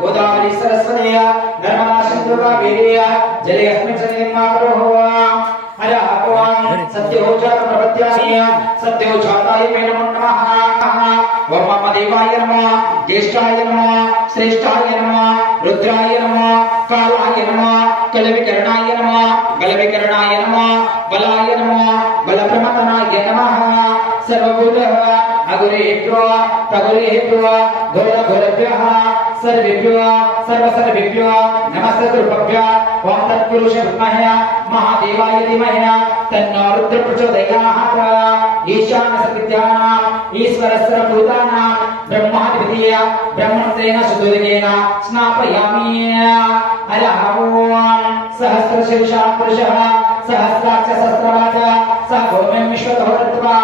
गोदावरी सरस्वती नर्मदा सिंधु कावेरी जले अस्मिन् सन्निधिं मातरोः सत्योजात प्रपद्यानि सत्योजाताय नमो नमः ओम मम देवाय नमः ज्येष्ठाय नमः श्रेष्ठाय नमः रुद्राय नमः कालाय नमः कलविकरणाय नमः बलविकरणाय नमः बलाय नमः बलप्रमथनाय नमः सर्वभूतः अगुरेभ्यो तगुरेभ्यो घोरघोरभ्यः सर्वेभ्यो सर्वसर्वेभ्यो नमस्ते गुरुभ्यो ओम तत्पुरुष विद्महे महादेवाय धीमहि तन्नो रुद्र प्रचोदयात् ईशान सविद्यानां ईश्वरस्य भूतानां ब्रह्मादिपतिय ब्रह्मणसेन सुदुर्गेन स्नापयामि हरः ओम सहस्रशीर्षः पुरुषः सहस्राक्ष सहस्रवाच स भूमिं विश्वतोरत्वा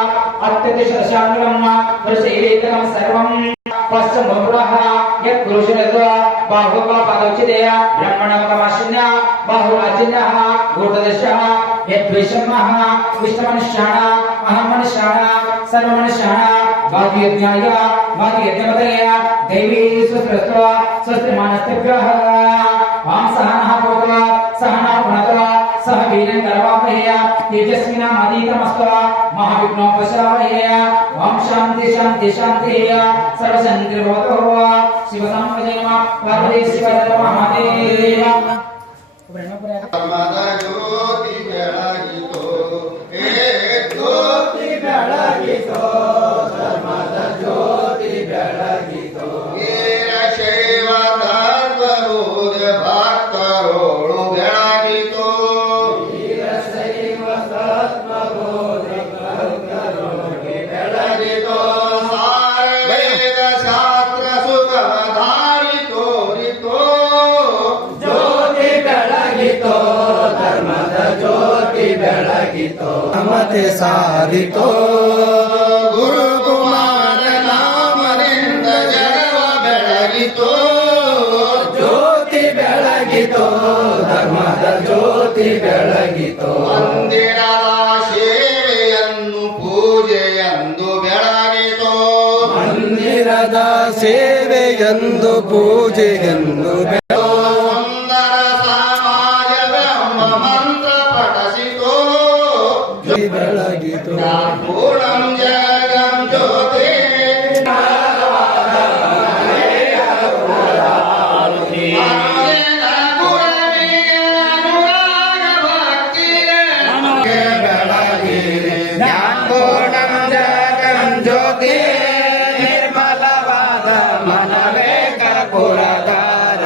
अत्यतिशर्षाङ्गं पुरुषैवेकं सर्वं पश्चिमोग्रह यत्पुरुषरस्व बाहुपादोचितेय ब्रह्मणकमशिन्य बाहुराजिन्यः भूतदशः यद्विषमः विष्णुमनुष्याणाम् अहमनुष्याणाम् सर्वमनुष्याणाम् वाद्यज्ञाय वाद्यज्ञपतये दैवी सुस्रस्व स्वस्तिमानस्तेभ्यः ॐ सहनः भवतु सहनः भुनक्तु सह वीर्यं करवावहै तेजस्विनामधीतमस्तु महाविघ्नोपशामहे ॐ शान्ति शान्ति शान्तिः सर्वसन्निर्भवतु शिवसंपदेम पार्वती शिवदेव महादेव ज्योति बेಳಗಿತೋ ज्योति बेಳಗಿತೋ ಧರ್ಮದ ಜ್ಯೋತಿ ಬೆಳಗಿತೋ ವೀರಶೈವ ಧರ್ಮಬೋಧ ಭಕ್ತರೋಳು ಬೆಳಗಿತೋ ವೀರಶೈವ ಧರ್ಮಬೋಧ ಭಕ್ತರೋಳು ಬೆಳಗಿತೋ ವೇದ ಶಾಸ್ತ್ರ ಸುಖ ಧಾರಿತೋ ರಿತೋ ಜ್ಯೋತಿ ಬೆಳಗಿತೋ ಧರ್ಮದ ಜ್ಯೋತಿ ಬೆಳಗಿತೋ ಮತೆ ಸಾರಿತೋ ಗುರುಕುಮಾರ ನಾಮರಿಂದ ಜಗವ ಬೆಳಗಿತೋ ಜ್ಯೋತಿ ಬೆಳಗಿತೋ ಧರ್ಮದ ಜ್ಯೋತಿ ಬೆಳಗಿತೋ ಮಂದಿರದ ಸೇವೆಯನ್ನು ಪೂಜೆಯಂದು ಬೆಳಗಿತೋ ಮಂದಿರದ ಸೇವೆಯಂದು ಪೂಜೆಯಂದು ಬೆಳಗಿತು ಪೂರ್ಣಂ ಜಗಂ ಜ್ಯೋತಿ ಪೂರ್ಣಂ ಜಗಂ ಜ್ಯೋತಿ ನಿರ್ಮಲವಾದ ಮನವೇ ಕರ್ಪೂರಧಾರ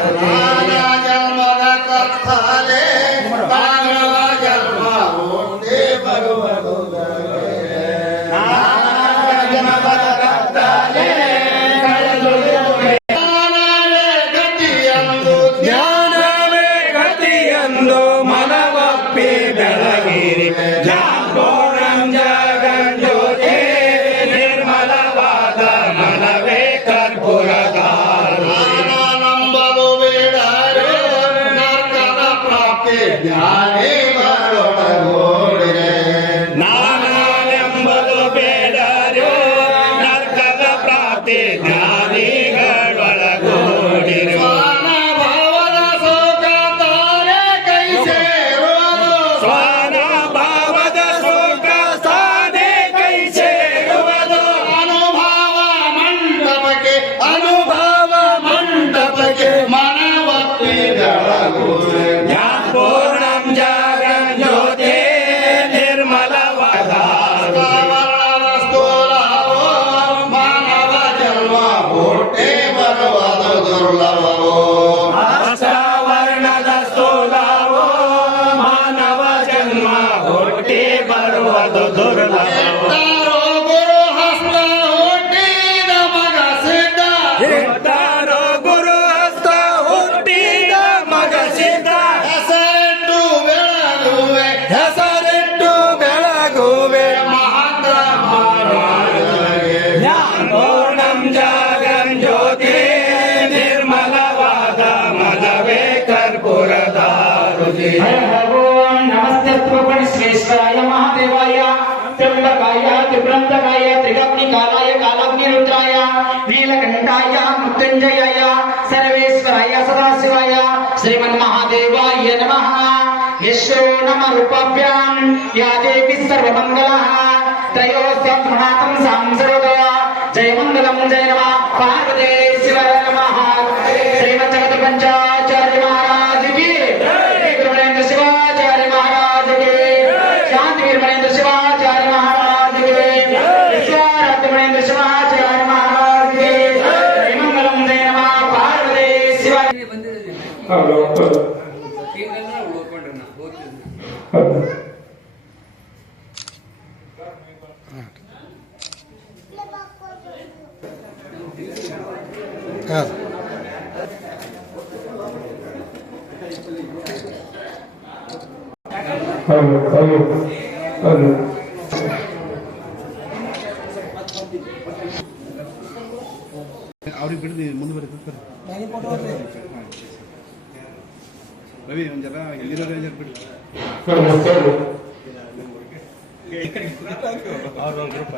ಜನ್ಮದ ಕಥಾಲೆ ಮಾನವ ಜನ್ಮ ಒಂದೇ ಬರುವುದು ಜ್ಞಾನವೇ ಗತಿಯಂದು ಮನವಪ್ಪಿ ಬೆಳಗಿರಿ ಜಾಪೋಣಂ ಜಗಂ ಜ್ಯೋತಿ ನಿರ್ಮಲವಾದ ಮನವೇ ಕರ್ಪೂರಧಾರ ನಂಬಲು ಬೇಡರು ನರಕದ ಪ್ರಾಪ್ತಿ ಜ್ಞಾನಿ ಬರೊಳಗೋಡಿರೆ ನಾನೆಂಬಲು ಬೇಡರು ನರಕದ ಪ್ರಾಪ್ತಿ ಜ್ಞಾನಿಗಳೊಳಗೋಡಿರೆ ಭಾವದ ಸುಖ ತಾರೆ ಕೈ ಸೇರುವುದು ಸ್ವಾನ ಭಾವದ ಸುಖ ಸಾನೆ ಕೈ ಸೇರುವುದು ಅನುಭವ ಮಂಟಪಕ್ಕೆ ಮನವಪ್ಪಿ ಬೆಳಗಿತೋ ज्ञानपूर्णं जागं ज्योते निर्मलवदा ಮಾನವ ಜನ್ಮ ಹುಟ್ಟಿ ಬರುವುದು ದುರ್ಲಭವೋ ವರ್ಣದ ಸ್ಥೂಲವೋ ಮಾನವ ಜನ್ಮ ಹುಟ್ಟಿ ಬರುವುದು ದುರ್ಲಭವೋ ಗುರು ಹಸ್ತ ಹುಟ್ಟಿದ ಮಗ ಸಿದ್ಧ ಇದ್ದಾರೋ ಗುರು ಹಸ್ತ ಹುಟ್ಟಿದ ಮಗ ಸಿದ್ಧ ಹೆಸರಿಟ್ಟು ಬೆಳಗುವೆ ಹೆಸರಿಟ್ಟು ಬೆಳಗುವೆ ಮಹಾಂತರ ಪೂರ್ಣಂ ಜಾಗಂ ಜ್ಯೋತಿ ನಿರ್ಮಲವಾದ ಮದವೇ ಕರ್ಪೂರದ ರುಚಿ ಓಂ ನಮಸ್ತೆ ಶ್ರೇಷ್ಠಾಯ ಮಹಾದೇವಾಯ ತ್ರ್ಯಂಬಕಾಯ ತ್ರಿಪುರಂತಕಾಯ ತ್ರಿಗಗ್ನಿಕಾಲಾಯ ಕಾಲಾಗ್ನಿರುದ್ರಾಯ ನೀಲಕಂಠಾಯ ಮೃತ್ಯುಂಜಯಾಯ ಸರ್ವೇಶ್ವರಾಯ ಸದಾಶಿವಾಯ ಶ್ರೀಮನ್ಮಹಾದೇವಾಯ ನಮಃ ಯಶೋ ನಮ ರೂಪಾಭ್ಯಾಂ ಯಾ ದೇವಿ ಸರ್ವಮಂಗಲಃ ತ್ರಯೋಸ್ತ್ಯಂ ಪ್ರಣಾತಂ ಸಂಸರ್ವದಾ ಜಯ ಮಂಗಲಂ ಜಯ ನಮಃ ಪಾರ್ವತಿ ಶಿವರ ನಮಃ ಶ್ರೀಮದ್ ಜಗತ್ ಪಂಚಾಚಾರ್ಯ ಮಹಾರಾಜ ಕಿ वीरमणेन्द्र शिवाचार्य महाराज के शांति वीरमणेन्द्र शिवाचार्य महाराज के विश्वाराध्य मणेन्द्र शिवाचार्य महाराज के मंगलम जय नमः पार्वती शिवा ಅವ್ರಿಗೆ ಬಿಡದಿ ಮುಂದುವರೆದು ರವಿ ಒಂದ್ ಜರ ಎಲ್ಲಿರೋರು ಜರ ಬಿಡಿ ಅವ್ರ ಗ್ರೂಪ್